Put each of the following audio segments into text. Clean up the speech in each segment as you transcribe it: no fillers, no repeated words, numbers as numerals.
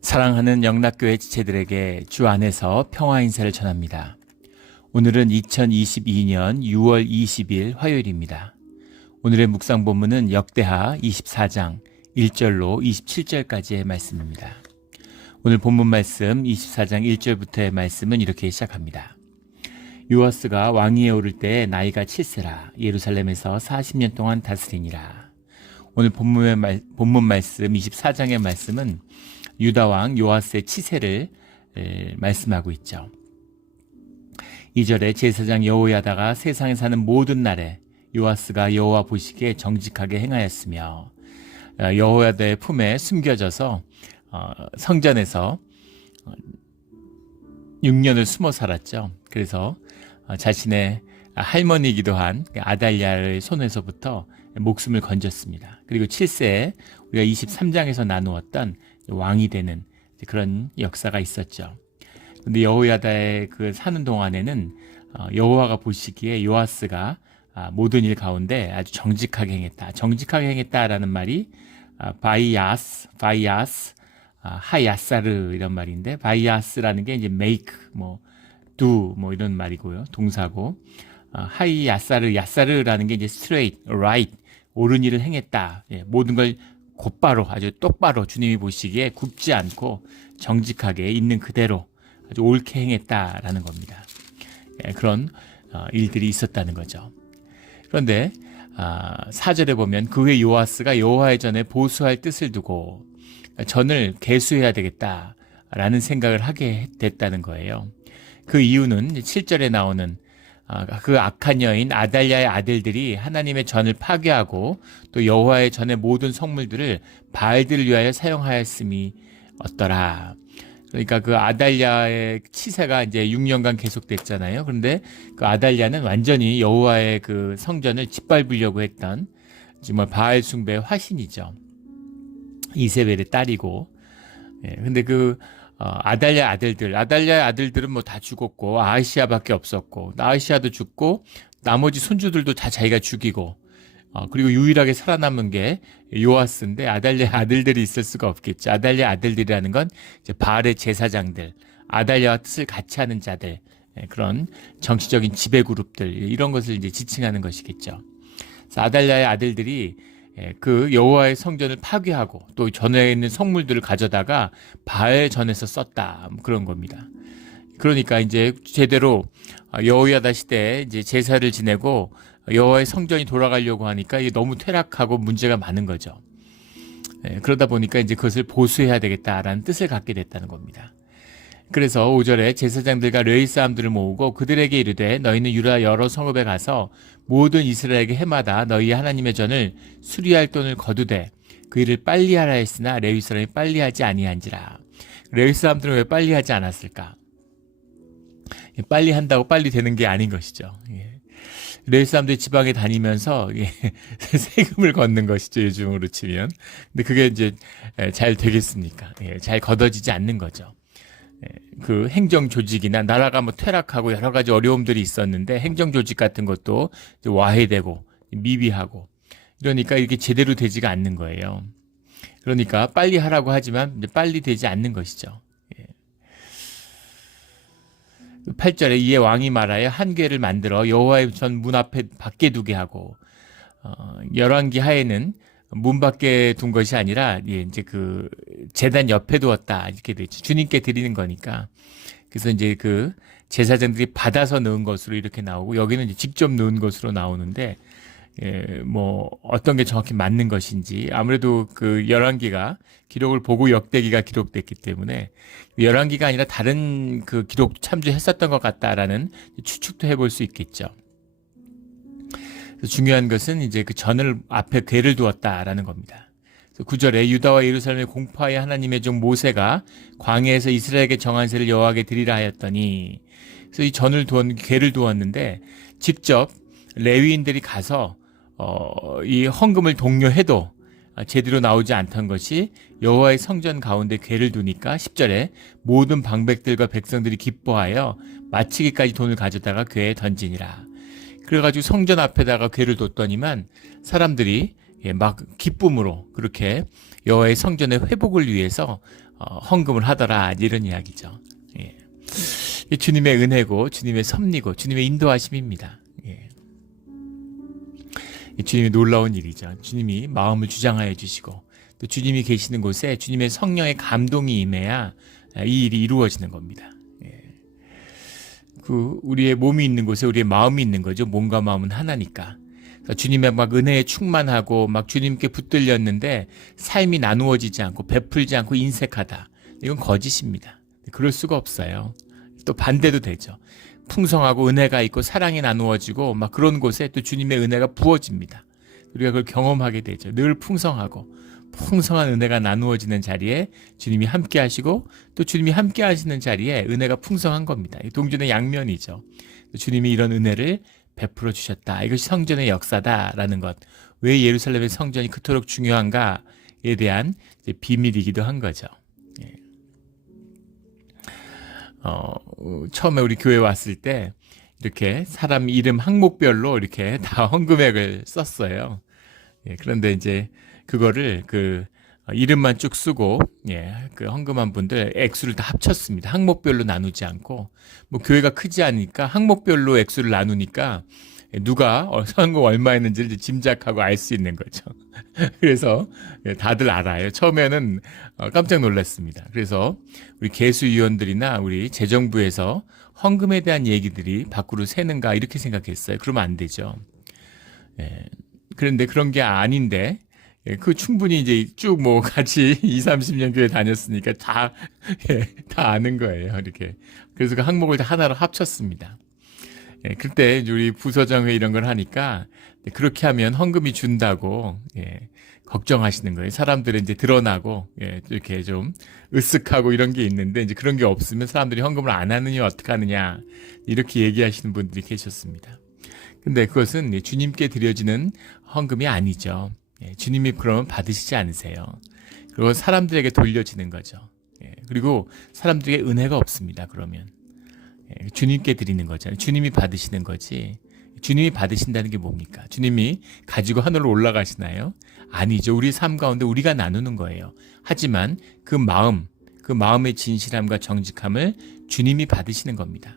사랑하는 영락교회 지체들에게 주 안에서 평화 인사를 전합니다. 오늘은 2022년 6월 20일 화요일입니다. 오늘의 묵상 본문은 역대하 24장 1절로 27절까지의 말씀입니다. 오늘 본문 말씀 24장 1절부터의 말씀은 이렇게 시작합니다. 요아스가 왕위에 오를 때 나이가 7세라 예루살렘에서 40년 동안 다스리니라. 오늘 본문 말씀 24장의 말씀은 유다왕 요아스의 치세를 말씀하고 있죠. 2절에 제사장 여호야다가 세상에 사는 모든 날에 요아스가 여호와 보시기에 정직하게 행하였으며 여호야다의 품에 숨겨져서 성전에서 6년을 숨어 살았죠. 그래서 자신의 할머니이기도 한 아달랴의 손에서부터 목숨을 건졌습니다. 그리고 7세에 우리가 23장에서 나누었던 왕이 되는 그런 역사가 있었죠. 그런데 여호야다의 그 사는 동안에는 여호와가 보시기에 요아스가 모든 일 가운데 아주 정직하게 행했다. 정직하게 행했다라는 말이 바이아스, 하야사르 이런 말인데, 바이아스라는 게 이제 make, do 이런 말이고요. 동사고, 야사르라는 게 이제 straight, right, 옳은 일을 행했다. 모든 걸 곧바로, 아주 똑바로 주님이 보시기에 굽지 않고 정직하게 있는 그대로 아주 옳게 행했다라는 겁니다. 그런 일들이 있었다는 거죠. 그런데 4절에 보면 그 후에 요아스가 여호와의 전에 보수할 뜻을 두고 전을 계수해야 되겠다라는 생각을 하게 됐다는 거예요. 그 이유는 7절에 나오는 그 악한 여인 아달랴의 아들들이 하나님의 전을 파괴하고 또 여호와의 전의 모든 성물들을 바알들을 위하여 사용하였음이 어떠라. 그러니까 그 아달랴의 치세가 이제 6년간 계속됐잖아요. 그런데 그 아달랴는 완전히 여호와의 그 성전을 짓밟으려고 했던 정말 바알 숭배의 화신이죠. 이세벨의 딸이고. 근데 그 아달랴의 아들들은 뭐 다 죽었고 아하시아밖에 없었고, 아하시아도 죽고 나머지 손주들도 다 자기가 죽이고, 그리고 유일하게 살아남은 게 요아스인데 아달랴의 아들들이 있을 수가 없겠죠. 아달랴의 아들들이라는 건 이제 바알의 제사장들, 아달랴와 뜻을 같이 하는 자들, 그런 정치적인 지배 그룹들, 이런 것을 이제 지칭하는 것이겠죠. 그래서 아달랴의 아들들이 그 여호와의 성전을 파괴하고 또 전에 있는 성물들을 가져다가 바알 전에서 썼다, 그런 겁니다. 그러니까 이제 제대로 여호야다 시대에 이제 제사를 지내고 여호와의 성전이 돌아가려고 하니까 이게 너무 퇴락하고 문제가 많은 거죠. 그러다 보니까 이제 그것을 보수해야 되겠다라는 뜻을 갖게 됐다는 겁니다. 그래서 5절에 제사장들과 레위 사람들을 모으고 그들에게 이르되 너희는 유다 여러 성읍에 가서 모든 이스라엘에게 해마다 너희 하나님의 전을 수리할 돈을 거두되 그 일을 빨리 하라 했으나 레위 사람이 빨리 하지 아니한지라. 레위 사람들은 왜 빨리 하지 않았을까? 빨리 한다고 빨리 되는 게 아닌 것이죠. 레위 사람들이 지방에 다니면서 세금을 걷는 것이죠, 요즘으로 치면. 근데 그게 이제 잘 되겠습니까? 잘 걷어지지 않는 거죠. 그 행정 조직이나 나라가 뭐 퇴락하고 여러 가지 어려움들이 있었는데 행정 조직 같은 것도 와해되고 미비하고 이러니까 이게 제대로 되지가 않는 거예요. 그러니까 빨리 하라고 하지만 빨리 되지 않는 것이죠. 8절에 이에 왕이 말하여 한 궤를 만들어 여호와의 전 문 앞에 밖에 두게 하고, 열왕기 하에는 문 밖에 둔 것이 아니라 이제 그 제단 옆에 두었다, 이렇게 되죠. 주님께 드리는 거니까. 그래서 이제 그 제사장들이 받아서 넣은 것으로 이렇게 나오고, 여기는 이제 직접 넣은 것으로 나오는데, 뭐 어떤 게 정확히 맞는 것인지, 아무래도 그 열왕기가 기록을 보고 역대기가 기록됐기 때문에 열왕기가 아니라 다른 그 기록 참조했었던 것 같다라는 추측도 해볼 수 있겠죠. 중요한 것은 이제 그 전을 앞에 궤를 두었다라는 겁니다. 9절에 유다와 예루살렘에 공포하여 하나님의 종 모세가 광야에서 이스라엘에게 정한 세를 여호와께 드리라 하였더니, 그래서 이 전을 궤를 두었는데 직접 레위인들이 가서 이 헌금을 독려해도 제대로 나오지 않던 것이 여호와의 성전 가운데 궤를 두니까 10절에 모든 방백들과 백성들이 기뻐하여 마치기까지 돈을 가져다가 궤에 던지니라. 그래가지고 성전 앞에다가 궤를 뒀더니만 사람들이 막 기쁨으로 그렇게 여호와의 성전의 회복을 위해서 헌금을 하더라 이런 이야기죠. 예. 주님의 은혜고 주님의 섭리고 주님의 인도하심입니다. 예. 주님의 놀라운 일이죠. 주님이 마음을 주장하여 주시고 또 주님이 계시는 곳에 주님의 성령의 감동이 임해야 이 일이 이루어지는 겁니다. 예. 우리의 몸이 있는 곳에 우리의 마음이 있는 거죠. 몸과 마음은 하나니까. 주님의 막 은혜에 충만하고 막 주님께 붙들렸는데 삶이 나누어지지 않고 베풀지 않고 인색하다. 이건 거짓입니다. 그럴 수가 없어요. 또 반대도 되죠. 풍성하고 은혜가 있고 사랑이 나누어지고 막 그런 곳에 또 주님의 은혜가 부어집니다. 우리가 그걸 경험하게 되죠. 늘 풍성하고 풍성한 은혜가 나누어지는 자리에 주님이 함께 하시고 또 주님이 함께 하시는 자리에 은혜가 풍성한 겁니다. 동전의 양면이죠. 주님이 이런 은혜를 베풀어 주셨다. 이것이 성전의 역사다라는 것. 왜 예루살렘의 성전이 그토록 중요한가에 대한 이제 비밀이기도 한 거죠. 예. 처음에 우리 교회 왔을 때 이렇게 사람 이름 항목별로 이렇게 다 헌금액을 썼어요. 예, 그런데 이제 그거를 이름만 쭉 쓰고 그 헌금한 분들 액수를 다 합쳤습니다. 항목별로 나누지 않고 뭐 교회가 크지 않으니까 항목별로 액수를 나누니까 누가 헌금 얼마 했는지를 짐작하고 알 수 있는 거죠. 그래서 다들 알아요. 처음에는 깜짝 놀랐습니다. 그래서 우리 개수위원들이나 우리 재정부에서 헌금에 대한 얘기들이 밖으로 새는가 이렇게 생각했어요. 그러면 안 되죠. 그런데 그런 게 아닌데 충분히 이제 쭉 뭐 같이 20-30년 교회 다녔으니까 다 아는 거예요. 이렇게. 그래서 그 항목을 다 하나로 합쳤습니다. 그때 우리 부서정회 이런 걸 하니까 그렇게 하면 헌금이 준다고 걱정하시는 거예요. 사람들은 이제 드러나고 이렇게 좀 으쓱하고 이런 게 있는데 이제 그런 게 없으면 사람들이 헌금을 안 하느냐 어떡하느냐 이렇게 얘기하시는 분들이 계셨습니다. 근데 그것은 주님께 드려지는 헌금이 아니죠. 주님이 그러면 받으시지 않으세요. 그리고 사람들에게 돌려지는 거죠. 그리고 사람들에게 은혜가 없습니다. 그러면 주님께 드리는 거잖아요. 주님이 받으시는 거지. 주님이 받으신다는 게 뭡니까? 주님이 가지고 하늘로 올라가시나요? 아니죠. 우리 삶 가운데 우리가 나누는 거예요. 하지만 그 마음의 진실함과 정직함을 주님이 받으시는 겁니다.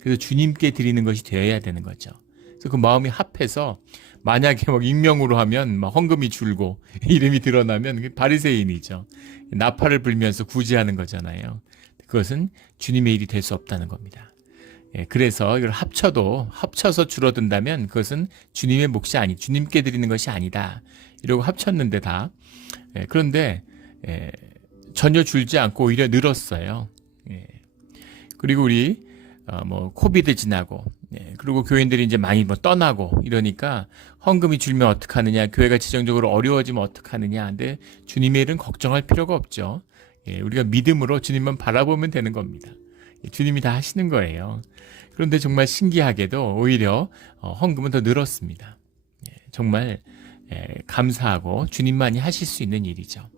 그래서 주님께 드리는 것이 되어야 되는 거죠. 그래서 그 마음이 합해서 만약에 막 익명으로 하면 막 헌금이 줄고 이름이 드러나면 그게 바리새인이죠. 나팔을 불면서 구제하는 거잖아요. 그것은 주님의 일이 될 수 없다는 겁니다. 그래서 이걸 합쳐서 줄어든다면 그것은 주님의 몫이 주님께 드리는 것이 아니다. 이러고 합쳤는데 다. 그런데 전혀 줄지 않고 오히려 늘었어요. 그리고 우리 코비드 지나고 그리고 교인들이 이제 많이 떠나고 이러니까 헌금이 줄면 어떡하느냐, 교회가 재정적으로 어려워지면 어떡하느냐. 근데 주님의 일은 걱정할 필요가 없죠. 우리가 믿음으로 주님만 바라보면 되는 겁니다. 주님이 다 하시는 거예요. 그런데 정말 신기하게도 오히려 헌금은 더 늘었습니다. 정말 감사하고 주님만이 하실 수 있는 일이죠.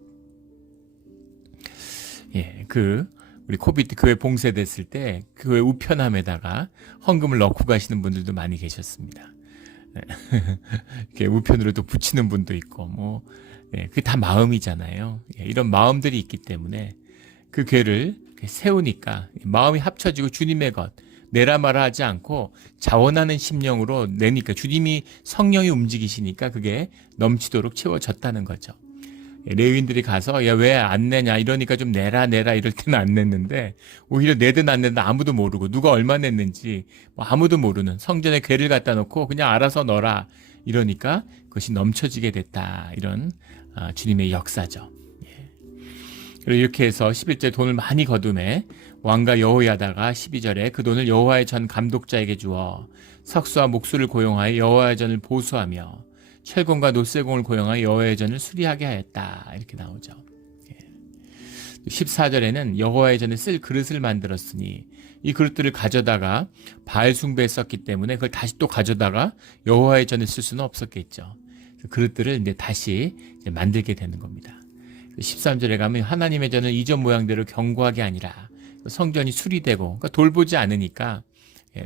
우리 코비드 교회 봉쇄됐을 때 교회 우편함에다가 헌금을 넣고 가시는 분들도 많이 계셨습니다. 이렇게 우편으로 또 붙이는 분도 있고 그게 다 마음이잖아요. 이런 마음들이 있기 때문에 그 교회를 세우니까 마음이 합쳐지고 주님의 것 내라 마라 하지 않고 자원하는 심령으로 내니까 주님이 성령이 움직이시니까 그게 넘치도록 채워졌다는 거죠. 레위인들이 가서 야 왜 안 내냐 이러니까 좀 내라 이럴 때는 안 냈는데 오히려 내든 안 내든 아무도 모르고 누가 얼마 냈는지 아무도 모르는 성전에 괴를 갖다 놓고 그냥 알아서 넣어라 이러니까 그것이 넘쳐지게 됐다. 이런 주님의 역사죠. 그리고 이렇게 해서 11절 돈을 많이 거두매 왕과 여호야다가 12절에 그 돈을 여호와의 전 감독자에게 주어 석수와 목수를 고용하여 여호와의 전을 보수하며 철공과 노쇠공을 고용하여 여호와의 전을 수리하게 하였다. 이렇게 나오죠. 14절에는 여호와의 전에 쓸 그릇을 만들었으니 이 그릇들을 가져다가 바알 숭배에 썼기 때문에 그걸 다시 또 가져다가 여호와의 전에 쓸 수는 없었겠죠. 그릇들을 이제 다시 만들게 되는 겁니다. 13절에 가면 하나님의 전을 이전 모양대로 견고하게 아니라 성전이 수리되고 그러니까 돌보지 않으니까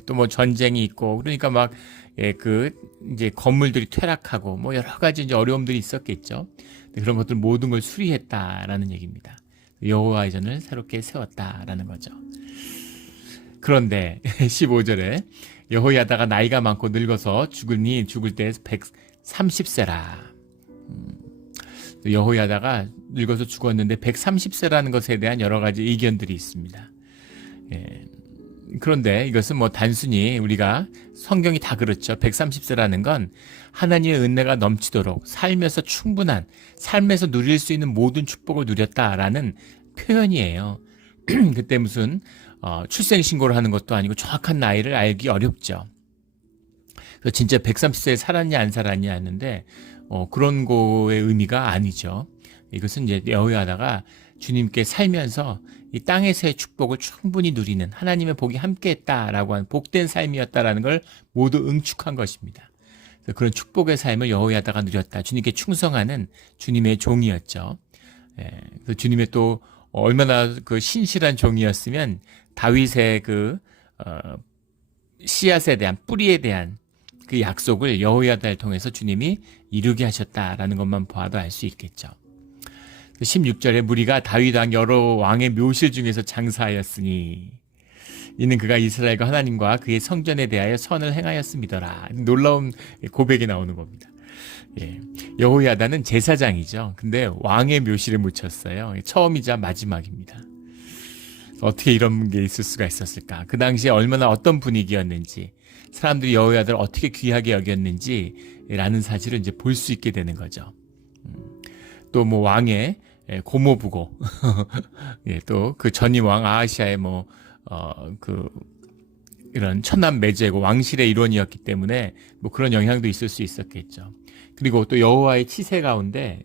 또 전쟁이 있고 그러니까 이제 건물들이 퇴락하고 여러 가지 이제 어려움들이 있었겠죠. 그런 것들 모든 걸 수리했다라는 얘기입니다. 여호와의 전을 새롭게 세웠다라는 거죠. 그런데 15절에 여호야다가 나이가 많고 늙어서 죽으니 죽을 때 130세라. 여호야다가 늙어서 죽었는데 130세라는 것에 대한 여러 가지 의견들이 있습니다. 예. 그런데 이것은 뭐 단순히 우리가 성경이 다 그렇죠. 130세라는 건 하나님의 은혜가 넘치도록 살면서 충분한, 삶에서 누릴 수 있는 모든 축복을 누렸다라는 표현이에요. 그때 무슨 출생신고를 하는 것도 아니고 정확한 나이를 알기 어렵죠. 그래서 진짜 130세에 살았냐 안 살았냐 하는데 그런 거의 의미가 아니죠. 이것은 이제 여호야다가 주님께 살면서 이 땅에서의 축복을 충분히 누리는 하나님의 복이 함께했다라고 하는 복된 삶이었다라는 걸 모두 응축한 것입니다. 그래서 그런 축복의 삶을 여호야다가 누렸다. 주님께 충성하는 주님의 종이었죠. 그래서 주님의 또 얼마나 그 신실한 종이었으면 다윗의 그 씨앗에 대한 뿌리에 대한 그 약속을 여호야다를 통해서 주님이 이루게 하셨다라는 것만 봐도 알 수 있겠죠. 16절에 무리가 다윗 왕 여러 왕의 묘실 중에서 장사하였으니 이는 그가 이스라엘과 하나님과 그의 성전에 대하여 선을 행하였음이더라. 놀라운 고백이 나오는 겁니다. 예. 여호야다는 제사장이죠. 근데 왕의 묘실에 묻혔어요. 처음이자 마지막입니다. 어떻게 이런 게 있을 수가 있었을까? 그 당시에 얼마나 어떤 분위기였는지, 사람들이 여호야다를 어떻게 귀하게 여겼는지라는 사실을 이제 볼 수 있게 되는 거죠. 또 뭐 왕의 고모부고, 예, 또 그 전임 왕 아하시아의 이런 천남 매제고 왕실의 일원이었기 때문에 뭐 그런 영향도 있을 수 있었겠죠. 그리고 또 여호와의 치세 가운데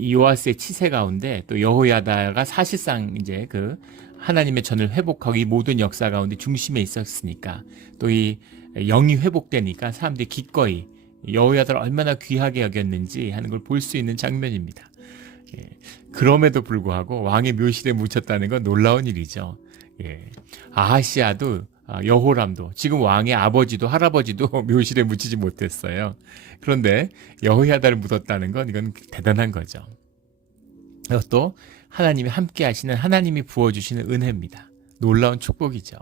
요아스의 치세 가운데 또 여호야다가 사실상 이제 그 하나님의 전을 회복하고 이 모든 역사 가운데 중심에 있었으니까 또 이 영이 회복되니까 사람들이 기꺼이 여호야다를 얼마나 귀하게 여겼는지 하는 걸 볼 수 있는 장면입니다. 예. 그럼에도 불구하고 왕의 묘실에 묻혔다는 건 놀라운 일이죠. 예. 아하시아도 여호람도 지금 왕의 아버지도 할아버지도 묘실에 묻히지 못했어요. 그런데 여호야다를 묻었다는 건 이건 대단한 거죠. 이것도 하나님이 함께 하시는 하나님이 부어주시는 은혜입니다. 놀라운 축복이죠.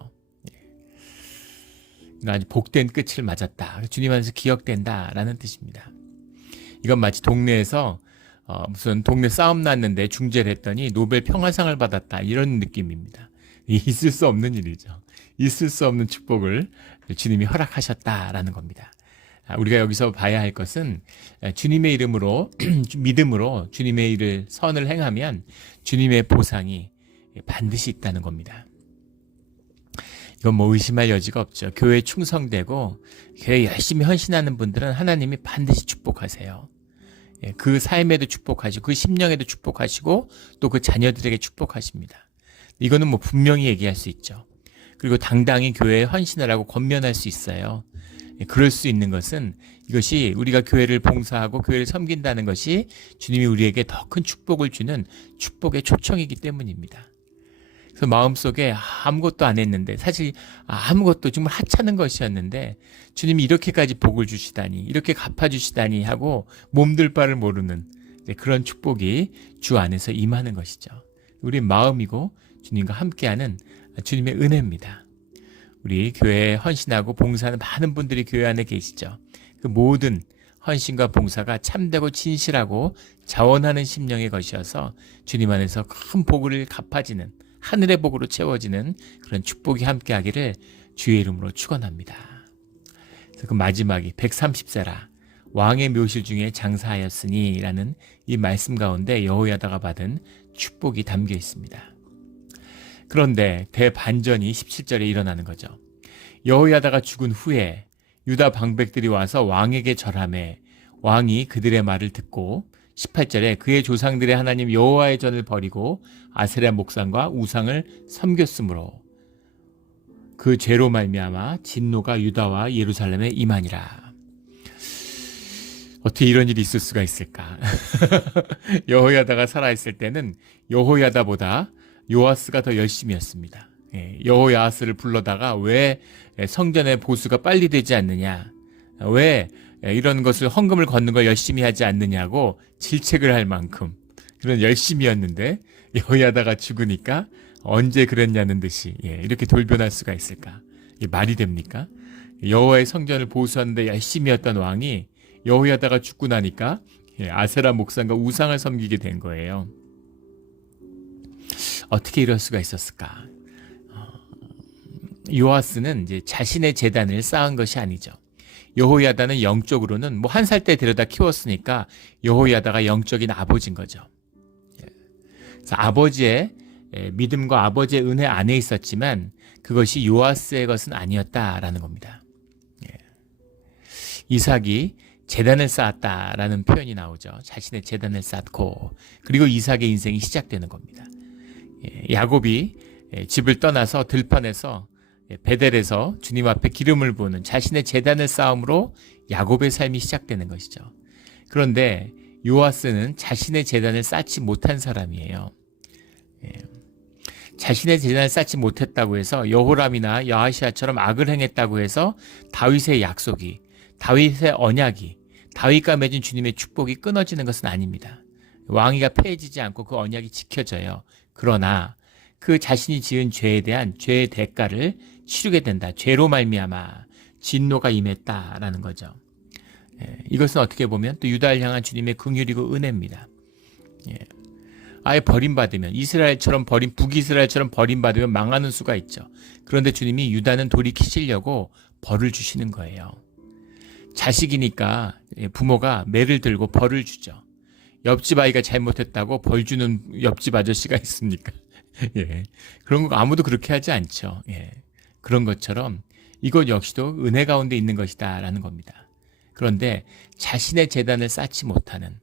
아주 복된 끝을 맞았다. 주님 안에서 기억된다라는 뜻입니다. 이건 마치 동네에서 무슨 동네 싸움 났는데 중재를 했더니 노벨 평화상을 받았다 이런 느낌입니다. 있을 수 없는 일이죠. 있을 수 없는 축복을 주님이 허락하셨다라는 겁니다. 우리가 여기서 봐야 할 것은 주님의 이름으로 믿음으로 주님의 일을 선을 행하면 주님의 보상이 반드시 있다는 겁니다. 이건 뭐 의심할 여지가 없죠. 교회에 충성되고 교회에 열심히 헌신하는 분들은 하나님이 반드시 축복하세요. 그 삶에도 축복하시고 그 심령에도 축복하시고 또 그 자녀들에게 축복하십니다. 이거는 뭐 분명히 얘기할 수 있죠. 그리고 당당히 교회에 헌신을 하고 권면할 수 있어요. 그럴 수 있는 것은 이것이 우리가 교회를 봉사하고 교회를 섬긴다는 것이 주님이 우리에게 더 큰 축복을 주는 축복의 초청이기 때문입니다. 그래서 마음속에 아무것도 안 했는데 사실 아무것도 정말 하찮은 것이었는데 주님이 이렇게까지 복을 주시다니 이렇게 갚아주시다니 하고 몸둘 바를 모르는 그런 축복이 주 안에서 임하는 것이죠. 우리 마음이고 주님과 함께하는 주님의 은혜입니다. 우리 교회에 헌신하고 봉사하는 많은 분들이 교회 안에 계시죠. 그 모든 헌신과 봉사가 참되고 진실하고 자원하는 심령의 것이어서 주님 안에서 큰 복을 갚아지는 하늘의 복으로 채워지는 그런 축복이 함께하기를 주의 이름으로 축원합니다. 그래서 그 마지막이 130세라 왕의 묘실 중에 장사하였으니 라는 이 말씀 가운데 여호야다가 받은 축복이 담겨 있습니다. 그런데 대반전이 17절에 일어나는 거죠. 여호야다가 죽은 후에 유다 방백들이 와서 왕에게 절하매 왕이 그들의 말을 듣고 18절에 그의 조상들의 하나님 여호와의 전을 버리고 아세라 목상과 우상을 섬겼으므로 그 죄로 말미암아 진노가 유다와 예루살렘에 임하니라. 어떻게 이런 일이 있을 수가 있을까? 여호야다가 살아있을 때는 여호야다보다 요아스가 더 열심히 했습니다. 여호야스를 불러다가 왜 성전의 보수가 빨리 되지 않느냐? 왜 이런 것을 헌금을 걷는 걸 열심히 하지 않느냐고 질책을 할 만큼 그런 열심이었는데 여호야다가 죽으니까 언제 그랬냐는 듯이 이렇게 돌변할 수가 있을까? 이게 말이 됩니까? 여호와의 성전을 보수하는데 열심히 했던 왕이 여호야다가 죽고 나니까 아세라 목상과 우상을 섬기게 된 거예요. 어떻게 이럴 수가 있었을까? 요아스는 이제 자신의 재단을 쌓은 것이 아니죠. 여호야다는 영적으로는 뭐 1살 때 데려다 키웠으니까 여호야다가 영적인 아버지인 거죠. 그래서 아버지의 믿음과 아버지의 은혜 안에 있었지만 그것이 요아스의 것은 아니었다라는 겁니다. 이삭이 재단을 쌓았다라는 표현이 나오죠. 자신의 재단을 쌓고 그리고 이삭의 인생이 시작되는 겁니다. 야곱이 집을 떠나서 들판에서 베델에서 주님 앞에 기름을 부는 자신의 재단을 쌓음으로 야곱의 삶이 시작되는 것이죠. 그런데 요아스는 자신의 재단을 쌓지 못한 사람이에요. 자신의 재단을 쌓지 못했다고 해서 여호람이나 여하시아처럼 악을 행했다고 해서 다윗의 약속이, 다윗의 언약이, 다윗과 맺은 주님의 축복이 끊어지는 것은 아닙니다. 왕위가 폐해지지 않고 그 언약이 지켜져요. 그러나 그 자신이 지은 죄에 대한 죄의 대가를 치르게 된다. 죄로 말미암아 진노가 임했다라는 거죠. 이것은 어떻게 보면 또 유다를 향한 주님의 긍휼이고 은혜입니다. 아예 버림받으면 이스라엘처럼 북이스라엘처럼 버림받으면 망하는 수가 있죠. 그런데 주님이 유다는 돌이키시려고 벌을 주시는 거예요. 자식이니까 부모가 매를 들고 벌을 주죠. 옆집 아이가 잘못했다고 벌 주는 옆집 아저씨가 있습니까? 그런 거 아무도 그렇게 하지 않죠. 그런 것처럼 이것 역시도 은혜 가운데 있는 것이다라는 겁니다. 그런데 자신의 재단을 쌓지 못하는,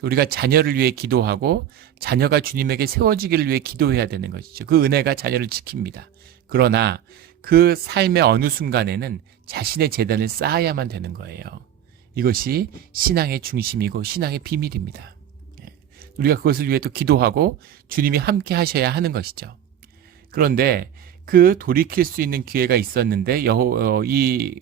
우리가 자녀를 위해 기도하고 자녀가 주님에게 세워지기를 위해 기도해야 되는 것이죠. 그 은혜가 자녀를 지킵니다. 그러나 그 삶의 어느 순간에는 자신의 재단을 쌓아야만 되는 거예요. 이것이 신앙의 중심이고 신앙의 비밀입니다. 우리가 그것을 위해 또 기도하고 주님이 함께 하셔야 하는 것이죠. 그런데 그 돌이킬 수 있는 기회가 있었는데 이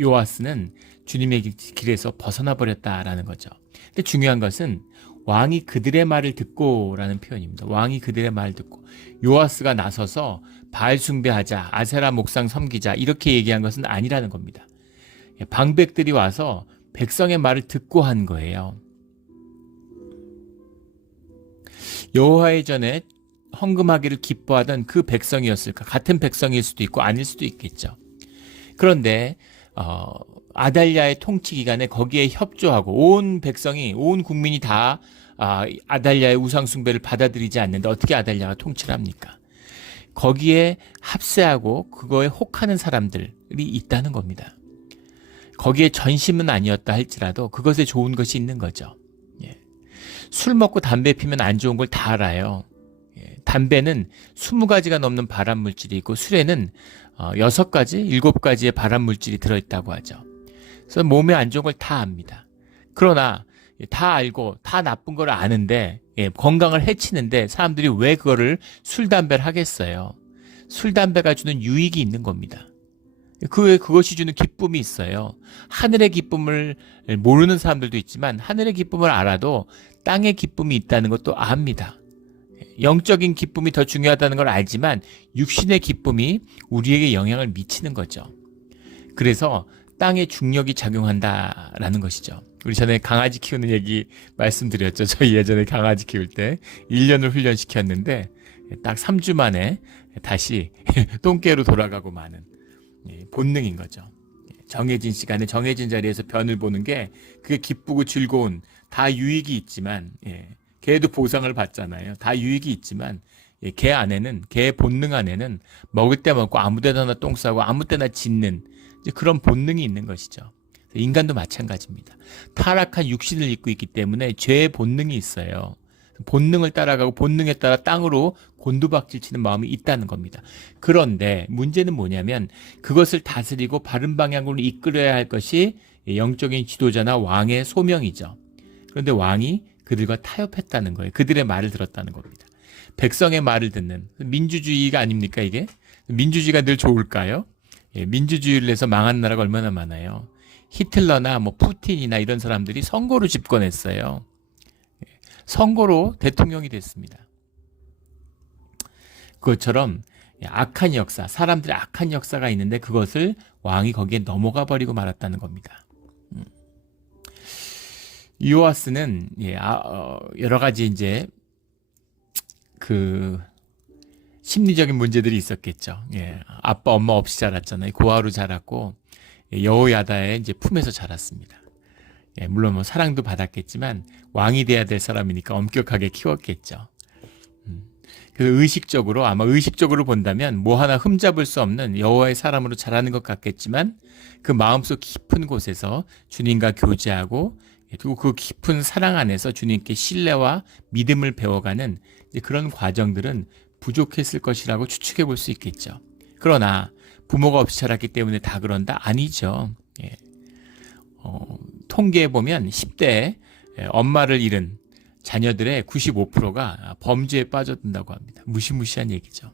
요아스는 주님의 길에서 벗어나 버렸다라는 거죠. 근데 중요한 것은 왕이 그들의 말을 듣고라는 표현입니다. 왕이 그들의 말을 듣고 요아스가 나서서 바알 숭배하자, 아세라 목상 섬기자 이렇게 얘기한 것은 아니라는 겁니다. 방백들이 와서 백성의 말을 듣고 한 거예요. 여호와의 전에 헌금하기를 기뻐하던 그 백성이었을까? 같은 백성일 수도 있고 아닐 수도 있겠죠. 그런데 아달랴의 통치 기간에 거기에 협조하고 온 백성이, 온 국민이 다 아달랴의 우상 숭배를 받아들이지 않는데 어떻게 아달랴가 통치를 합니까? 거기에 합세하고 그거에 혹하는 사람들이 있다는 겁니다. 거기에 전심은 아니었다 할지라도 그것에 좋은 것이 있는 거죠. 술 먹고 담배 피면 안 좋은 걸 다 알아요. 담배는 20가지가 넘는 발암물질이 있고 술에는 6가지, 7가지의 발암물질이 들어있다고 하죠. 그래서 몸에 안 좋은 걸 다 압니다. 그러나 다 알고 다 나쁜 걸 아는데 건강을 해치는데 사람들이 왜 그거를 술, 담배를 하겠어요? 술, 담배가 주는 유익이 있는 겁니다. 그것이 주는 기쁨이 있어요. 하늘의 기쁨을 모르는 사람들도 있지만 하늘의 기쁨을 알아도 땅의 기쁨이 있다는 것도 압니다. 영적인 기쁨이 더 중요하다는 걸 알지만 육신의 기쁨이 우리에게 영향을 미치는 거죠. 그래서 땅의 중력이 작용한다라는 것이죠. 우리 전에 강아지 키우는 얘기 말씀드렸죠. 저희 예전에 강아지 키울 때 1년을 훈련시켰는데 딱 3주 만에 다시 똥개로 돌아가고 마는 본능인 거죠. 정해진 시간에 정해진 자리에서 변을 보는 게 그게 기쁘고 즐거운, 다 유익이 있지만 개도 보상을 받잖아요. 다 유익이 있지만 개 안에는, 개의 본능 안에는 먹을 때 먹고 아무 데나 똥 싸고 아무 때나 짖는 그런 본능이 있는 것이죠. 인간도 마찬가지입니다. 타락한 육신을 입고 있기 때문에 죄의 본능이 있어요. 본능을 따라가고 본능에 따라 땅으로 곤두박질 치는 마음이 있다는 겁니다. 그런데 문제는 뭐냐면 그것을 다스리고 바른 방향으로 이끌어야 할 것이 영적인 지도자나 왕의 소명이죠. 그런데 왕이 그들과 타협했다는 거예요. 그들의 말을 들었다는 겁니다. 백성의 말을 듣는 민주주의가 아닙니까 이게? 민주주의가 늘 좋을까요? 민주주의를 해서 망한 나라가 얼마나 많아요. 히틀러나 뭐 푸틴이나 이런 사람들이 선거로 집권했어요. 선거로 대통령이 됐습니다. 그것처럼 악한 역사, 사람들의 악한 역사가 있는데 그것을 왕이 거기에 넘어가 버리고 말았다는 겁니다. 요아스는 여러 가지 이제 그 심리적인 문제들이 있었겠죠. 아빠, 엄마 없이 자랐잖아요. 고아로 자랐고 여호야다의 이제 품에서 자랐습니다. 물론 뭐 사랑도 받았겠지만 왕이 돼야 될 사람이니까 엄격하게 키웠겠죠. 그래서 의식적으로 본다면 뭐 하나 흠잡을 수 없는 여호와의 사람으로 자라는 것 같겠지만 그 마음속 깊은 곳에서 주님과 교제하고 그리고 그 깊은 사랑 안에서 주님께 신뢰와 믿음을 배워가는 그런 과정들은 부족했을 것이라고 추측해 볼 수 있겠죠. 그러나 부모가 없이 자랐기 때문에 다 그런다? 아니죠. 통계에 보면 10대에 엄마를 잃은 자녀들의 95%가 범죄에 빠져든다고 합니다. 무시무시한 얘기죠.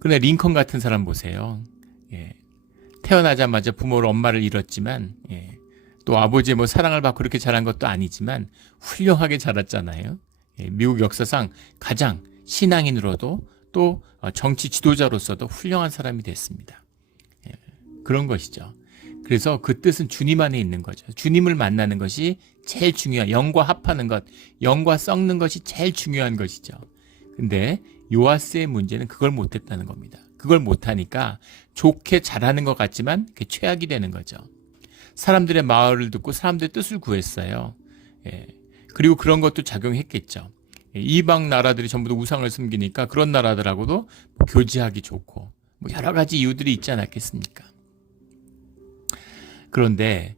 그런데 링컨 같은 사람 보세요. 태어나자마자 부모를 엄마를 잃었지만 또 아버지의 뭐 사랑을 받고 그렇게 자란 것도 아니지만 훌륭하게 자랐잖아요. 미국 역사상 가장 신앙인으로도 또 정치 지도자로서도 훌륭한 사람이 됐습니다. 그런 것이죠. 그래서 그 뜻은 주님 안에 있는 거죠. 주님을 만나는 것이 제일 중요한, 영과 합하는 것, 영과 썩는 것이 제일 중요한 것이죠. 근데 요아스의 문제는 그걸 못했다는 겁니다. 그걸 못하니까 좋게 잘하는 것 같지만 그게 최악이 되는 거죠. 사람들의 말을 듣고 사람들의 뜻을 구했어요. 그리고 그런 것도 작용했겠죠. 이방 나라들이 전부 다 우상을 섬기니까 그런 나라들하고도 교제하기 좋고 뭐 여러 가지 이유들이 있지 않았겠습니까? 그런데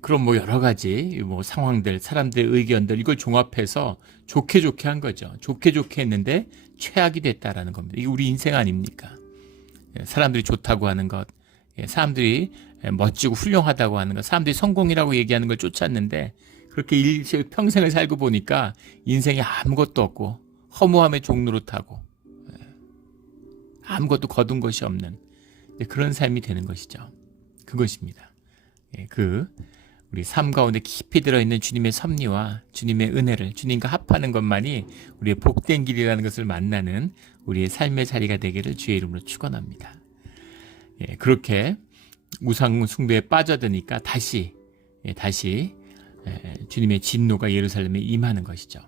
그런 뭐 여러 가지 뭐 상황들, 사람들의 의견들 이걸 종합해서 좋게 한 거죠. 좋게 했는데 최악이 됐다라는 겁니다. 이게 우리 인생 아닙니까? 사람들이 좋다고 하는 것, 사람들이 멋지고 훌륭하다고 하는 것, 사람들이 성공이라고 얘기하는 걸 쫓았는데 그렇게 평생을 살고 보니까 인생에 아무것도 없고 허무함의 종로로 타고 아무것도 거둔 것이 없는 그런 삶이 되는 것이죠. 그것입니다. 우리 삶 가운데 깊이 들어있는 주님의 섭리와 주님의 은혜를 주님과 합하는 것만이 우리의 복된 길이라는 것을 만나는 우리의 삶의 자리가 되기를 주의 이름으로 축원합니다. 그렇게 우상 숭배에 빠져드니까 다시 주님의 진노가 예루살렘에 임하는 것이죠.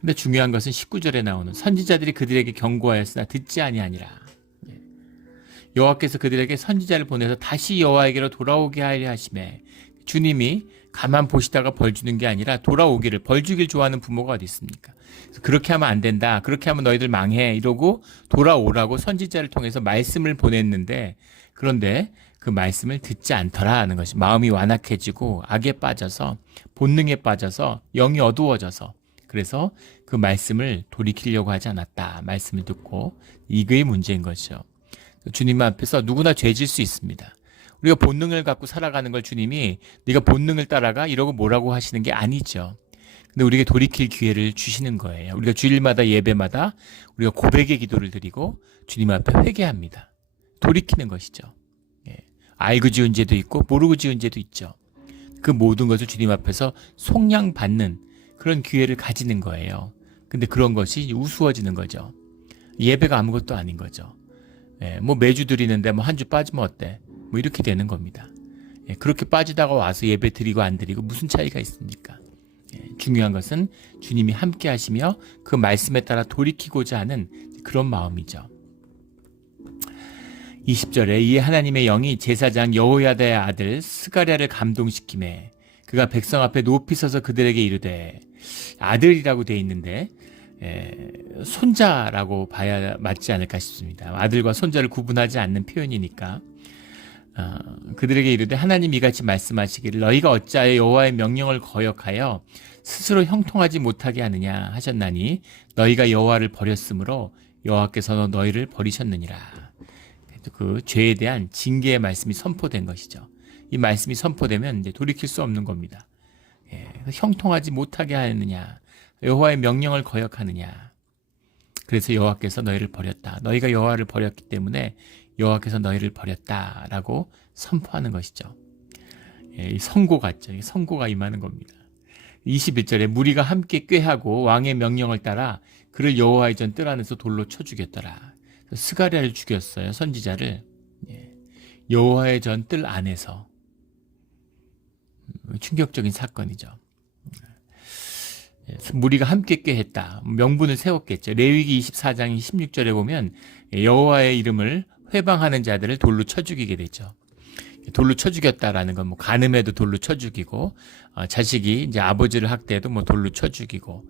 근데 중요한 것은 19절에 나오는 선지자들이 그들에게 경고하였으나 듣지 아니하니라. 여호와께서 그들에게 선지자를 보내서 다시 여호와에게로 돌아오게 하려 하심에 주님이 가만 보시다가 벌 주는 게 아니라 돌아오기를, 벌 주길 좋아하는 부모가 어디 있습니까? 그렇게 하면 안 된다. 그렇게 하면 너희들 망해. 이러고 돌아오라고 선지자를 통해서 말씀을 보냈는데 그런데 그 말씀을 듣지 않더라 하는 것이 마음이 완악해지고 악에 빠져서 본능에 빠져서 영이 어두워져서 그래서 그 말씀을 돌이키려고 하지 않았다. 말씀을 듣고 이게 문제인 것이죠. 주님 앞에서 누구나 죄질 수 있습니다. 우리가 본능을 갖고 살아가는 걸 주님이 네가 본능을 따라가 이러고 뭐라고 하시는 게 아니죠. 근데 우리에게 돌이킬 기회를 주시는 거예요. 우리가 주일마다 예배마다 우리가 고백의 기도를 드리고 주님 앞에 회개합니다. 돌이키는 것이죠. 알고 지은 죄도 있고 모르고 지은 죄도 있죠. 그 모든 것을 주님 앞에서 속량받는 그런 기회를 가지는 거예요. 근데 그런 것이 우스워지는 거죠. 예배가 아무것도 아닌 거죠. 뭐 매주 드리는데 뭐 한 주 빠지면 어때? 뭐 이렇게 되는 겁니다. 그렇게 빠지다가 와서 예배 드리고 안 드리고 무슨 차이가 있습니까? 중요한 것은 주님이 함께 하시며 그 말씀에 따라 돌이키고자 하는 그런 마음이죠. 20절에 이에 하나님의 영이 제사장 여호야다의 아들 스가랴를 감동시키매 그가 백성 앞에 높이 서서 그들에게 이르되 아들이라고 돼 있는데 손자라고 봐야 맞지 않을까 싶습니다. 아들과 손자를 구분하지 않는 표현이니까 그들에게 이르되 하나님 이같이 말씀하시기를 너희가 어찌하여 여호와의 명령을 거역하여 스스로 형통하지 못하게 하느냐 하셨나니 너희가 여호와를 버렸으므로 여호와께서 너희를 버리셨느니라. 그 죄에 대한 징계의 말씀이 선포된 것이죠. 이 말씀이 선포되면 이제 돌이킬 수 없는 겁니다. 형통하지 못하게 하느냐, 여호와의 명령을 거역하느냐. 그래서 여호와께서 너희를 버렸다. 너희가 여호와를 버렸기 때문에 여호와께서 너희를 버렸다라고 선포하는 것이죠. 이 선고 같죠. 이 선고가 임하는 겁니다. 21절에 무리가 함께 꾀하고 왕의 명령을 따라 그를 여호와의 전 뜰 안에서 돌로 쳐 죽였더라. 스가랴를 죽였어요. 선지자를. 여호와의 전 뜰 안에서. 충격적인 사건이죠. 무리가 함께 꾀했다. 명분을 세웠겠죠. 레위기 24장 16절에 보면 여호와의 이름을 회방하는 자들을 돌로 쳐 죽이게 되죠. 돌로 쳐 죽였다라는 건 뭐 간음에도 돌로 쳐 죽이고, 자식이 이제 아버지를 학대해도 뭐 돌로 쳐 죽이고,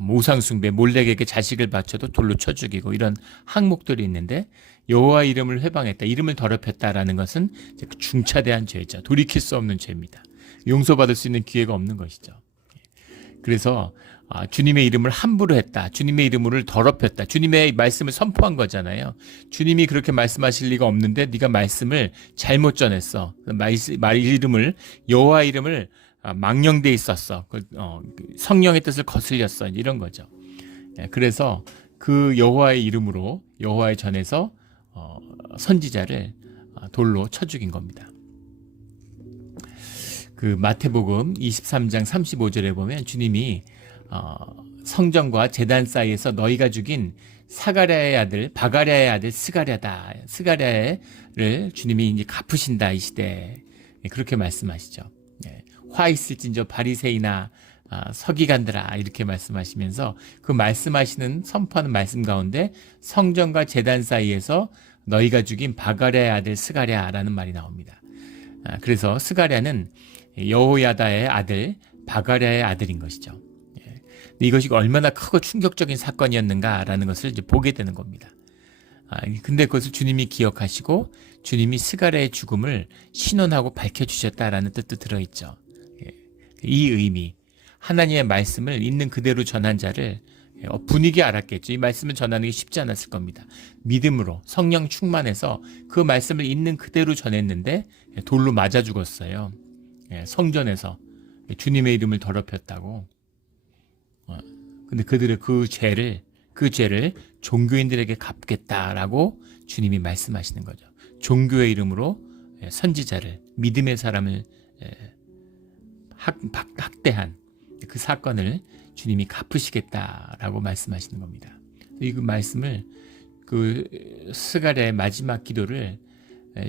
뭐 우상숭배 몰렉에게 자식을 바쳐도 돌로 쳐 죽이고, 이런 항목들이 있는데, 여호와 이름을 회방했다, 이름을 더럽혔다라는 것은 이제 중차대한 죄죠. 돌이킬 수 없는 죄입니다. 용서받을 수 있는 기회가 없는 것이죠. 그래서 주님의 이름을 함부로 했다, 주님의 이름을 더럽혔다, 주님의 말씀을 선포한 거잖아요. 주님이 그렇게 말씀하실 리가 없는데 네가 말씀을 잘못 전했어. 이름을, 여호와 이름을 망령돼 있었어. 성령의 뜻을 거슬렸어. 이런 거죠. 그래서 그 여호와의 이름으로, 여호와의 전에서 선지자를 돌로 쳐 죽인 겁니다. 그 마태복음 23장 35절에 보면 주님이 성전과 제단 사이에서 너희가 죽인 사가랴의 아들 바가랴의 아들 스가랴다, 스가랴를 주님이 이제 갚으신다 이 시대에, 그렇게 말씀하시죠. 화 있을진저 바리새이나 서기관들아, 이렇게 말씀하시면서 그 말씀하시는, 선포하는 말씀 가운데 성전과 제단 사이에서 너희가 죽인 바가랴의 아들 스가랴라는 말이 나옵니다. 그래서 스가랴는 여호야다의 아들 바가랴의 아들인 것이죠. 이것이 얼마나 크고 충격적인 사건이었는가라는 것을 이제 보게 되는 겁니다. 근데 그것을 주님이 기억하시고 주님이 스가랴의 죽음을 신원하고 밝혀주셨다라는 뜻도 들어있죠. 이 의미, 하나님의 말씀을 있는 그대로 전한 자를, 분위기 알았겠죠. 이 말씀을 전하는 게 쉽지 않았을 겁니다. 믿음으로 성령 충만해서 그 말씀을 있는 그대로 전했는데 돌로 맞아 죽었어요. 성전에서 주님의 이름을 더럽혔다고. 근데 그들의 그 죄를 종교인들에게 갚겠다라고 주님이 말씀하시는 거죠. 종교의 이름으로 선지자를, 믿음의 사람을 학대한 그 사건을 주님이 갚으시겠다라고 말씀하시는 겁니다. 이 말씀을, 그 스가랴의 마지막 기도를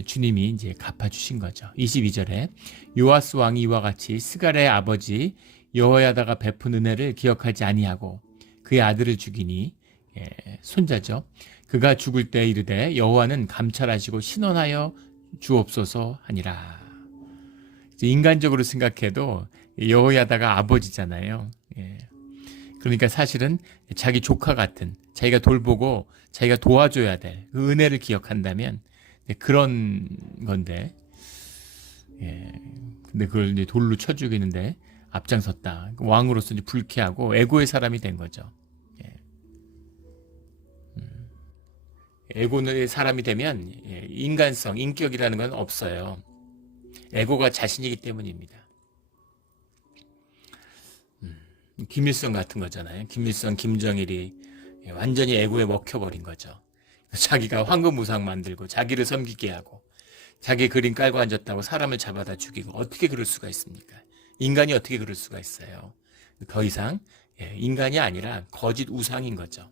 주님이 이제 갚아주신 거죠. 22절에 요아스 왕이 이와 같이 스가랴의 아버지 여호야다가 베푼 은혜를 기억하지 아니하고 그의 아들을 죽이니, 손자죠. 그가 죽을 때 이르되 여호와는 감찰하시고 신원하여 주옵소서 하니라. 인간적으로 생각해도 여호야다가 아버지잖아요. 그러니까 사실은 자기 조카 같은, 자기가 돌보고 자기가 도와줘야 될 그 은혜를 기억한다면 그런 건데, 근데 그걸 이제 돌로 쳐 죽이는데 앞장섰다. 왕으로서 이제 불쾌하고 애고의 사람이 된 거죠. 애고의 사람이 되면 인간성, 인격이라는 건 없어요. 애고가 자신이기 때문입니다. 김일성 같은 거잖아요. 김일성, 김정일이 완전히 애고에 먹혀버린 거죠. 자기가 황금우상 만들고 자기를 섬기게 하고 자기 그림 깔고 앉았다고 사람을 잡아다 죽이고, 어떻게 그럴 수가 있습니까? 인간이 어떻게 그럴 수가 있어요? 더 이상 인간이 아니라 거짓 우상인 거죠.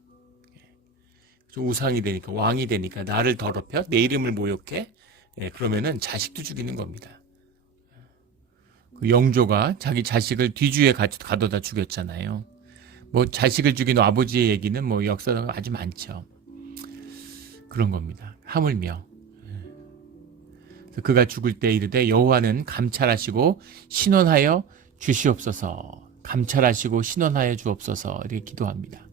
우상이 되니까, 왕이 되니까 나를 더럽혀, 내 이름을 모욕해, 그러면은 자식도 죽이는 겁니다. 그 영조가 자기 자식을 뒤주에 가둬다 죽였잖아요. 뭐 자식을 죽인 아버지의 얘기는 뭐 역사가 아주 많죠. 그런 겁니다. 하물며 그가 죽을 때 이르되 여호와는 감찰하시고 신원하여 주시옵소서, 감찰하시고 신원하여 주옵소서, 이렇게 기도합니다.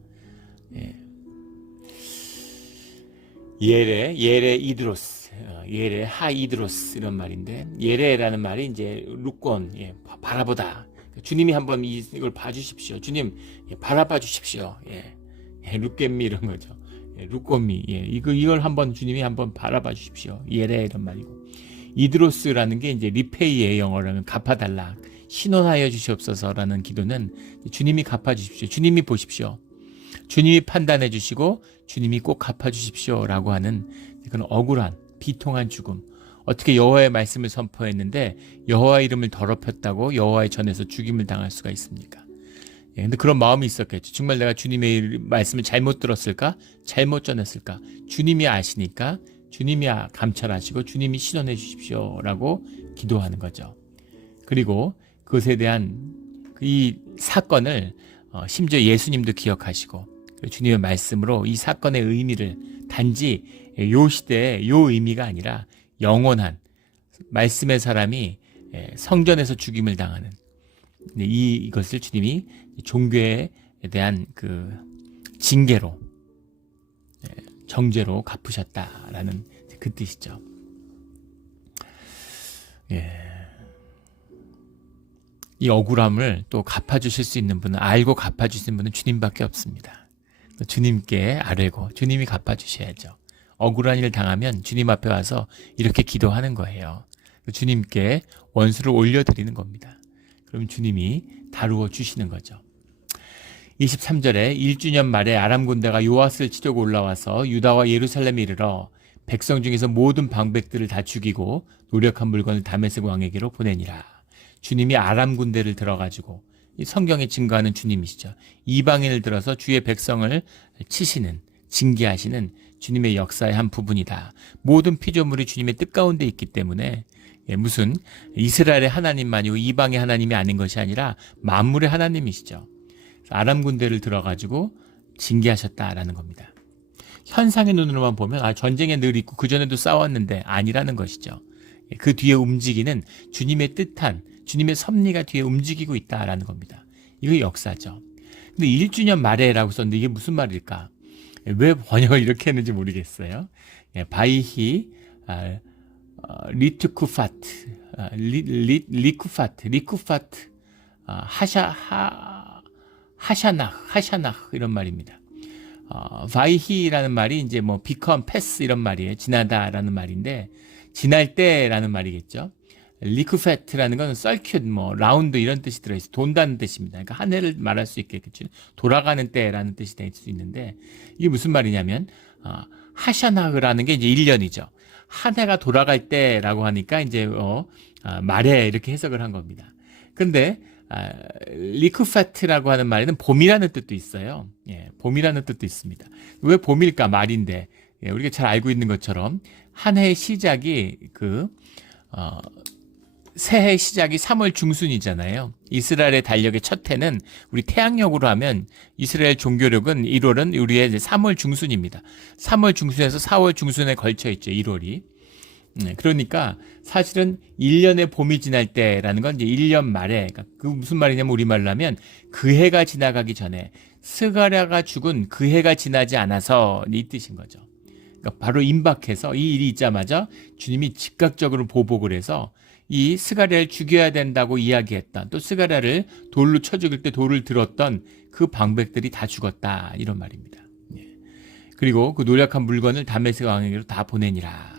예레 이드로스, 예레 하이드로스, 이런 말인데, 예레라는 말이 이제 루권, 바라보다. 주님이 한번 이걸 봐주십시오. 주님, 바라봐 주십시오. 루겜미, 이런 거죠. 루꼬미, 이걸 한번 주님이 한번 바라봐 주십시오. 예레, 이런 말이고. 이드로스라는 게 이제 리페이의 영어로 하면 갚아달라, 신원하여 주시옵소서라는 기도는 주님이 갚아주십시오, 주님이 보십시오, 주님이 판단해 주시고 주님이 꼭 갚아주십시오 라고 하는 그런 억울한, 비통한 죽음, 어떻게 여호와의 말씀을 선포했는데 여호와 이름을 더럽혔다고 여호와의 전에서 죽임을 당할 수가 있습니까? 예, 근데 그런 마음이 있었겠죠. 정말 내가 주님의 말씀을 잘못 들었을까? 잘못 전했을까? 주님이 아시니까 주님이 감찰하시고 주님이 신원해 주십시오라고 기도하는 거죠. 그리고 그것에 대한 이 사건을 심지어 예수님도 기억하시고 주님의 말씀으로 이 사건의 의미를 단지 요 시대의 요 의미가 아니라 영원한 말씀의 사람이 성전에서 죽임을 당하는 이것을 주님이 종교에 대한 그 징계로 정죄로 갚으셨다라는 그 뜻이죠. 이 억울함을 또 갚아주실 수 있는 분은, 알고 갚아주시는 분은 주님밖에 없습니다. 주님께 아뢰고 주님이 갚아주셔야죠. 억울한 일을 당하면 주님 앞에 와서 이렇게 기도하는 거예요. 주님께 원수를 올려드리는 겁니다. 그럼 주님이 다루어 주시는 거죠. 23절에 1주년 말에 아람 군대가 요아스를 치려고 올라와서 유다와 예루살렘에 이르러 백성 중에서 모든 방백들을 다 죽이고 노력한 물건을 다메섹 왕에게로 보내니라. 주님이 아람 군대를 들어가지고, 이 성경에 증거하는 주님이시죠. 이방인을 들어서 주의 백성을 치시는, 징계하시는 주님의 역사의 한 부분이다. 모든 피조물이 주님의 뜻 가운데 있기 때문에 무슨 이스라엘의 하나님만이고 이방의 하나님이 아닌 것이 아니라 만물의 하나님이시죠. 아람 군대를 들어가지고 징계하셨다라는 겁니다. 현상의 눈으로만 보면 전쟁에 늘 있고 그전에도 싸웠는데 아니라는 것이죠. 그 뒤에 움직이는 주님의 뜻한, 주님의 섭리가 뒤에 움직이고 있다라는 겁니다. 이거 역사죠. 근데 1주년 말에라고 썼는데 이게 무슨 말일까? 왜 번역을 이렇게 했는지 모르겠어요. 바이히 리투쿠파트, 리쿠파트, 하샤나흐 이런 말입니다. 바이히라는 말이 이제 뭐 become, pass 이런 말이에요. 지나다라는 말인데 지날 때라는 말이겠죠. 리쿠페트라는 건 circuit, 뭐 라운드 이런 뜻이 들어있어요. 돈다는 뜻입니다. 그러니까 한 해를 말할 수 있겠죠. 돌아가는 때라는 뜻이 될 수 있는데 이게 무슨 말이냐면 하샤나흐라는 게 이제 1년이죠. 한 해가 돌아갈 때라고 하니까 이제 말에 이렇게 해석을 한 겁니다. 근데 리쿠페트라고 하는 말에는 봄이라는 뜻도 있어요. 봄이라는 뜻도 있습니다. 왜 봄일까? 말인데 우리가 잘 알고 있는 것처럼 한 해의 시작이 새해 시작이 3월 중순이잖아요. 이스라엘의 달력의 첫 해는 우리 태양력으로 하면 이스라엘 종교력은 1월은 우리의 이제 3월 중순입니다. 3월 중순에서 4월 중순에 걸쳐 있죠. 1월이. 그러니까 사실은 1년의 봄이 지날 때라는 건 이제 1년 말에, 그러니까 그 무슨 말이냐면 우리말로 하면 그 해가 지나가기 전에, 스가랴가 죽은 그 해가 지나지 않아서 이 뜻인 거죠. 그러니까 바로 임박해서 이 일이 있자마자 주님이 즉각적으로 보복을 해서 이 스가랴를 죽여야 된다고 이야기했던, 또 스가랴를 돌로 쳐 죽일 때 돌을 들었던 그 방백들이 다 죽었다, 이런 말입니다. 그리고 그 노력한 물건을 다메섹 왕에게로 다 보내니라.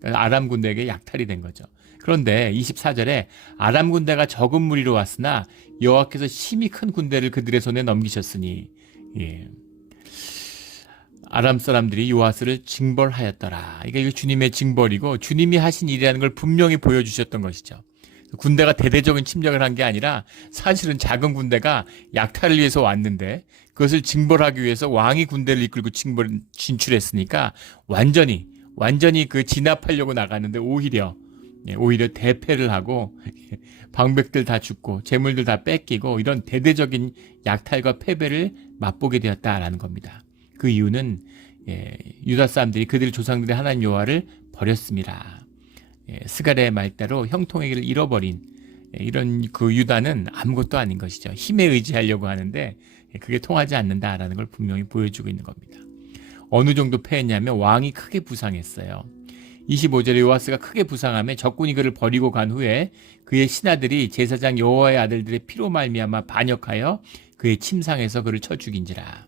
그러니까 아람 군대에게 약탈이 된 거죠. 그런데 24절에 아람 군대가 적은 무리로 왔으나 여호와께서 심히 큰 군대를 그들의 손에 넘기셨으니, 아람 사람들이 요아스를 징벌하였더라. 이거 주님의 징벌이고 주님이 하신 일이라는 걸 분명히 보여주셨던 것이죠. 군대가 대대적인 침략을 한 게 아니라 사실은 작은 군대가 약탈을 위해서 왔는데 그것을 징벌하기 위해서 왕이 군대를 이끌고 진출했으니까 완전히 그 진압하려고 나갔는데 오히려 대패를 하고 방백들 다 죽고 재물들 다 뺏기고 이런 대대적인 약탈과 패배를 맛보게 되었다라는 겁니다. 그 이유는 유다 사람들이 그들 조상들의 하나님 여호와를 버렸습니다. 스가랴의 말대로 형통의 길을 잃어버린 이런 그 유다는 아무것도 아닌 것이죠. 힘에 의지하려고 하는데 그게 통하지 않는다라는 걸 분명히 보여주고 있는 겁니다. 어느 정도 패했냐면 왕이 크게 부상했어요. 25절에 요아스가 크게 부상하며 적군이 그를 버리고 간 후에 그의 신하들이 제사장 여호와의 아들들의 피로 말미암아 반역하여 그의 침상에서 그를 쳐 죽인지라.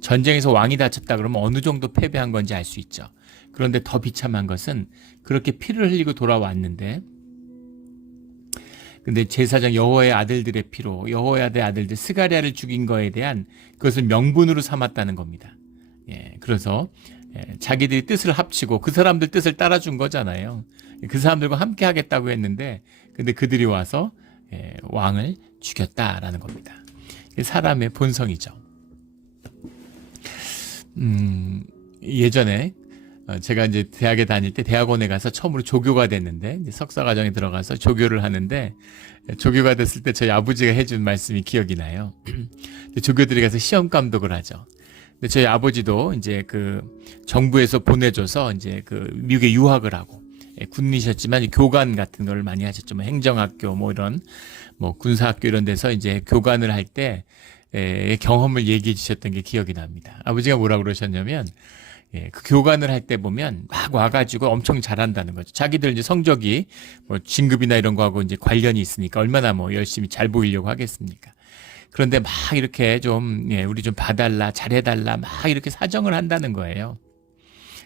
전쟁에서 왕이 다쳤다 그러면 어느 정도 패배한 건지 알 수 있죠. 그런데 더 비참한 것은 그렇게 피를 흘리고 돌아왔는데, 근데 제사장 여호와의 아들들의 피로 여호와의 아들들 스가랴를 죽인 거에 대한 그것을 명분으로 삼았다는 겁니다. 그래서 자기들이 뜻을 합치고 그 사람들 뜻을 따라준 거잖아요. 그 사람들과 함께 하겠다고 했는데 근데 그들이 와서 왕을 죽였다라는 겁니다. 사람의 본성이죠. 예전에 제가 이제 대학에 다닐 때 대학원에 가서 처음으로 조교가 됐는데 이제 석사과정에 들어가서 조교를 하는데 조교가 됐을 때 저희 아버지가 해준 말씀이 기억이 나요. 조교들이 가서 시험 감독을 하죠. 근데 저희 아버지도 이제 그 정부에서 보내줘서 이제 그 미국에 유학을 하고 군인이셨지만 교관 같은 걸 많이 하셨죠. 뭐 행정학교 뭐 이런 뭐 군사학교 이런 데서 이제 교관을 할 때 경험을 얘기해 주셨던 게 기억이 납니다. 아버지가 뭐라고 그러셨냐면 그 교관을 할 때 보면 막 와가지고 엄청 잘한다는 거죠. 자기들 이제 성적이 뭐 진급이나 이런 거하고 이제 관련이 있으니까 얼마나 뭐 열심히 잘 보이려고 하겠습니까. 그런데 막 이렇게 좀 우리 좀 봐달라 잘해달라 막 이렇게 사정을 한다는 거예요.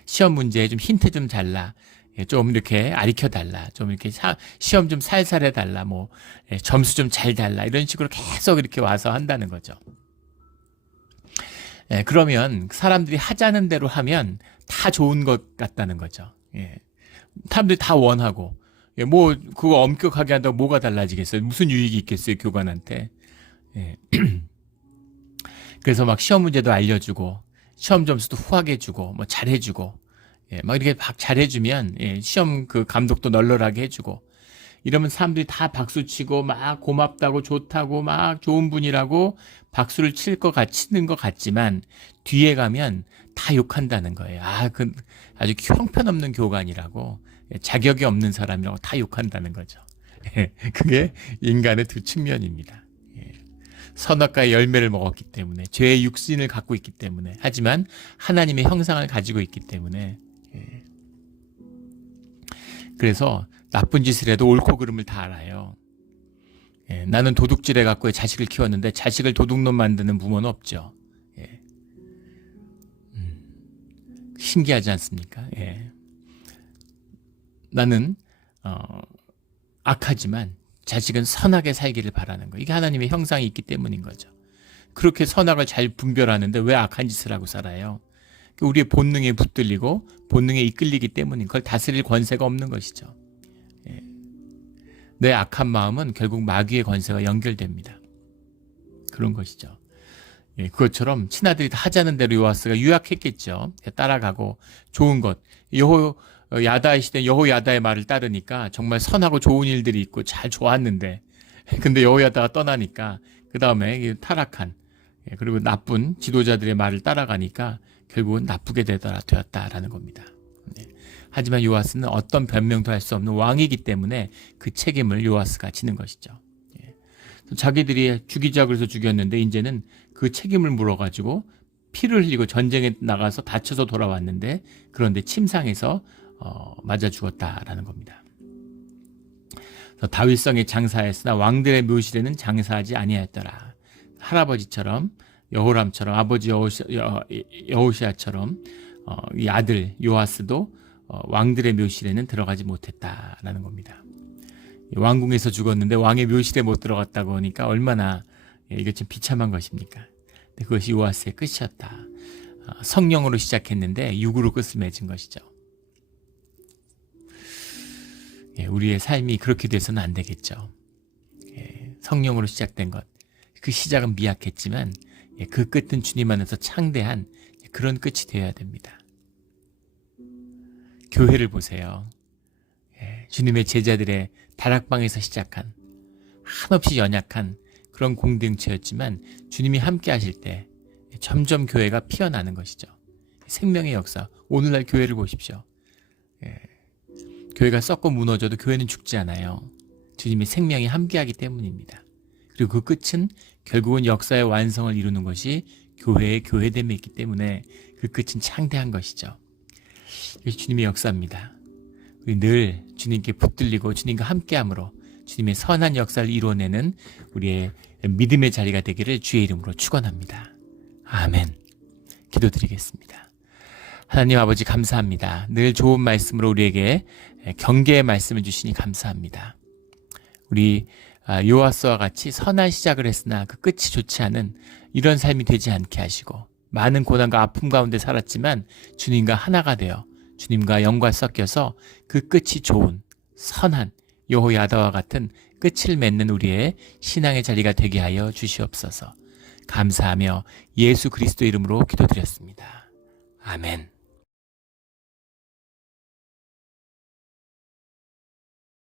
시험 문제에 좀 힌트 좀 달라. 좀 이렇게 가르쳐달라. 좀 이렇게 시험 좀 살살 해달라. 뭐 점수 좀 잘 달라. 이런 식으로 계속 이렇게 와서 한다는 거죠. 그러면 사람들이 하자는 대로 하면 다 좋은 것 같다는 거죠. 사람들이 다 원하고 뭐 그거 엄격하게 한다고 뭐가 달라지겠어요? 무슨 유익이 있겠어요? 교관한테. 그래서 막 시험 문제도 알려주고 시험 점수도 후하게 주고 뭐 잘해주고 막 이렇게 막 잘해주면 시험 그 감독도 널널하게 해주고 이러면 사람들이 다 박수치고 막 고맙다고 좋다고 막 좋은 분이라고 박수를 치는 것 같지만 뒤에 가면 다 욕한다는 거예요. 그 아주 형편없는 교관이라고 자격이 없는 사람이라고 다 욕한다는 거죠. 그게 인간의 두 측면입니다. 선악과의 열매를 먹었기 때문에 죄의 육신을 갖고 있기 때문에 하지만 하나님의 형상을 가지고 있기 때문에 그래서 나쁜 짓을 해도 옳고 그름을 다 알아요. 나는 도둑질 해갖고 자식을 키웠는데 자식을 도둑놈 만드는 부모는 없죠. 신기하지 않습니까? 나는 악하지만 자식은 선하게 살기를 바라는 거. 이게 하나님의 형상이 있기 때문인 거죠. 그렇게 선악을 잘 분별하는데 왜 악한 짓을 하고 살아요? 우리의 본능에 붙들리고 본능에 이끌리기 때문인 걸 다스릴 권세가 없는 것이죠. 내 악한 마음은 결국 마귀의 권세와 연결됩니다. 그런 것이죠. 그것처럼 친아들이 다 하자는 대로 요아스가 유약했겠죠. 따라가고 좋은 것 야다의 시대 여호야다의 말을 따르니까 정말 선하고 좋은 일들이 있고 잘 좋았는데 근데 여호야다가 떠나니까 그 다음에 타락한 그리고 나쁜 지도자들의 말을 따라가니까 결국은 나쁘게 되었다라는 겁니다. 하지만 요아스는 어떤 변명도 할 수 없는 왕이기 때문에 그 책임을 요아스가 지는 것이죠. 자기들이 죽이자 그래서 죽였는데 이제는 그 책임을 물어가지고 피를 흘리고 전쟁에 나가서 다쳐서 돌아왔는데 그런데 침상에서 맞아 죽었다라는 겁니다. 다윗성에 장사했으나 왕들의 묘실에는 장사하지 아니하였더라. 할아버지처럼 여호람처럼 아버지 여호시아처럼 이 아들 요아스도 왕들의 묘실에는 들어가지 못했다라는 겁니다. 왕궁에서 죽었는데 왕의 묘실에 못 들어갔다고 하니까 얼마나 이게 좀 비참한 것입니까? 그것이 요아스의 끝이었다. 성령으로 시작했는데 육으로 끝을 맺은 것이죠. 우리의 삶이 그렇게 돼서는 안 되겠죠. 성령으로 시작된 것, 그 시작은 미약했지만 그 끝은 주님 안에서 창대한 그런 끝이 되어야 됩니다. 교회를 보세요. 주님의 제자들의 다락방에서 시작한 한없이 연약한 그런 공동체였지만 주님이 함께 하실 때 점점 교회가 피어나는 것이죠. 생명의 역사, 오늘날 교회를 보십시오. 교회가 썩고 무너져도 교회는 죽지 않아요. 주님의 생명이 함께하기 때문입니다. 그리고 그 끝은 결국은 역사의 완성을 이루는 것이 교회의 교회됨에 있기 때문에 그 끝은 창대한 것이죠. 이것이 주님의 역사입니다. 우리 늘 주님께 붙들리고 주님과 함께함으로 주님의 선한 역사를 이루어내는 우리의 믿음의 자리가 되기를 주의 이름으로 축원합니다. 아멘. 기도드리겠습니다. 하나님 아버지 감사합니다. 늘 좋은 말씀으로 우리에게 경계의 말씀을 주시니 감사합니다. 우리 요아스와 같이 선한 시작을 했으나 그 끝이 좋지 않은 이런 삶이 되지 않게 하시고 많은 고난과 아픔 가운데 살았지만 주님과 하나가 되어 주님과 영과 섞여서 그 끝이 좋은 선한 여호야다와 같은 끝을 맺는 우리의 신앙의 자리가 되게 하여 주시옵소서. 감사하며 예수 그리스도 이름으로 기도드렸습니다. 아멘.